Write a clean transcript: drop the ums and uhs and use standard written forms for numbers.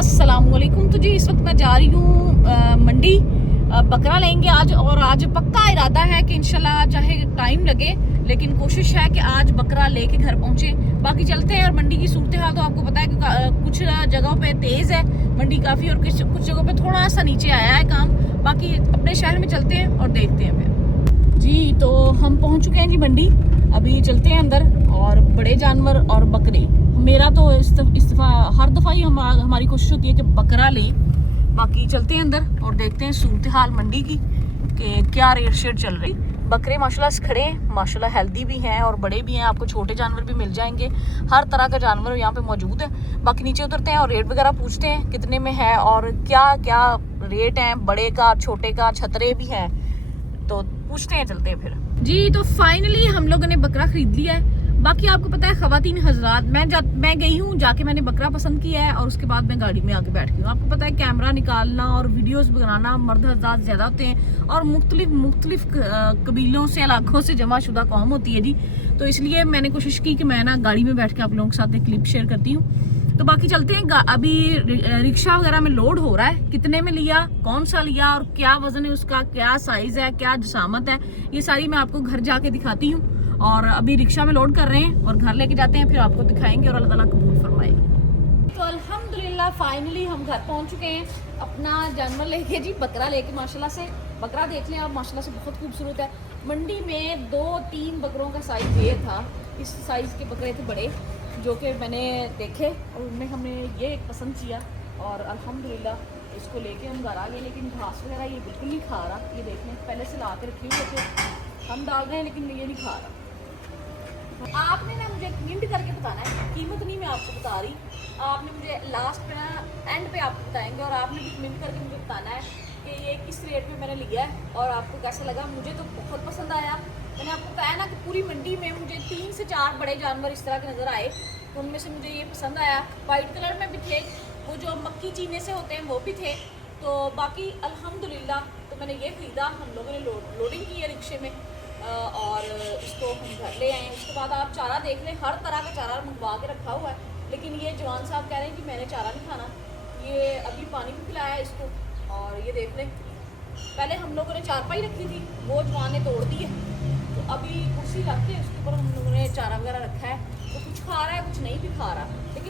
अस्सलामुअलैकुम। तो जी इस वक्त मैं जा रही हूँ मंडी, बकरा लेंगे आज। और आज पक्का इरादा है कि इंशाल्लाह चाहे टाइम लगे लेकिन कोशिश है कि आज बकरा लेके घर पहुँचे। बाकी चलते हैं। और मंडी की सूरत हाल तो आपको पता है कि कुछ जगहों पे तेज़ है मंडी काफ़ी, और कुछ जगहों पे थोड़ा सा नीचे आया है काम। बाकी अपने शहर में चलते हैं और देखते हैं फिर। जी तो हम पहुँच चुके हैं जी मंडी। अभी चलते हैं अंदर। और बड़े जानवर और बकरे, मेरा तो हर दफ़ा ही हमारी कोशिश होती है कि बकरा लें। बाकी चलते हैं अंदर और देखते हैं सूरत हाल मंडी की कि क्या रेट शेट चल रही। बकरे माशाल्लाह से खड़े हैं, माशाल्लाह हेल्दी भी हैं और बड़े भी हैं। आपको छोटे जानवर भी मिल जाएंगे, हर तरह का जानवर यहाँ पे मौजूद है। बाकी नीचे उतरते हैं और रेट वगैरह पूछते हैं कितने में है और क्या क्या रेट हैं, बड़े का छोटे का, छतरे भी हैं। तो पूछते हैं, चलते हैं फिर। जी तो फाइनली हम लोगों ने बकरा खरीद लिया है। बाकी आपको पता है ख़वातीन हजरात, मैं गई हूँ, जाके मैंने बकरा पसंद किया है और उसके बाद मैं गाड़ी में आके बैठ गई हूँ। आपको पता है कैमरा निकालना और वीडियोस बनाना मर्द हजरात ज़्यादा होते हैं और मुख्तलिफ कबीलों से, इलाकों से जमा शुदा कौम होती है जी। तो इसलिए मैंने कोशिश की कि मैं ना गाड़ी में बैठ के आप लोगों के साथ एक क्लिप शेयर करती हूँ। तो बाकी चलते हैं। अभी रिक्शा वगैरह में लोड हो रहा है, कितने में लिया, कौन सा लिया और क्या वजन है उसका, क्या साइज है, क्या जसामत है, ये सारी मैं आपको घर जाके दिखाती हूँ। और अभी रिक्शा में लोड कर रहे हैं और घर लेके जाते हैं, फिर आपको दिखाएंगे और अल्लाह ताला कबूल फरमाए। तो अल्हम्दुलिल्लाह फाइनली हम घर पहुँच चुके हैं अपना जानवर लेके जी, बकरा लेके। माशाल्लाह से बकरा देख लें आप, माशाल्लाह से बहुत खूबसूरत है। मंडी में 2-3 बकरों का साइज ये था, इस साइज़ के बकरे थे बड़े, जो कि मैंने देखे और उनमें हमने ये पसंद किया और अल्हम्दुलिल्लाह इसको लेके हम घर आ गए। लेकिन घास वगैरह ये बिल्कुल नहीं खा रहा, ये देखें पहले से ला के रखी हुई थे, हम डाल रहे हैं लेकिन ये नहीं खा रहा। आपने ना मुझे कमेंट करके बताना है, कीमत नहीं मैं आपको बता रही, आपने मुझे लास्ट पे ना एंड पे आपको बताएंगे। और आपने भी कमेंट करके मुझे बताना है कि ये किस रेट में मैंने लिया है और आपको कैसा लगा। मुझे तो बहुत पसंद आया। मैंने आपको कहा ना कि पूरी मंडी में मुझे 3 से 4 बड़े जानवर इस तरह के नज़र आए, तो उनमें से मुझे ये पसंद आया। वाइट कलर में भी थे, वो जो मक्की चीने से होते हैं वो भी थे। तो बाकी अल्हम्दुलिल्लाह तो मैंने ये ख़रीदा। हम लोगों ने लोडिंग की है रिक्शे में और इसको हम घर ले आए। उसके बाद आप चारा देख लें, हर तरह का चारा मंगवा के रखा हुआ है। लेकिन ये जवान साहब कह रहे हैं कि मैंने चारा नहीं खाना, ये अभी पानी भी पिलाया है इसको। और ये देख लें, पहले हम लोगों ने चारपाई रखी थी, वो जवान ने तोड़ दी है, तो अभी कुर्सी रख के उसके ऊपर हम लोगों ने चारा वगैरह रखा है। तो कुछ खा रहा है, कुछ नहीं भी खा रहा, लेकिन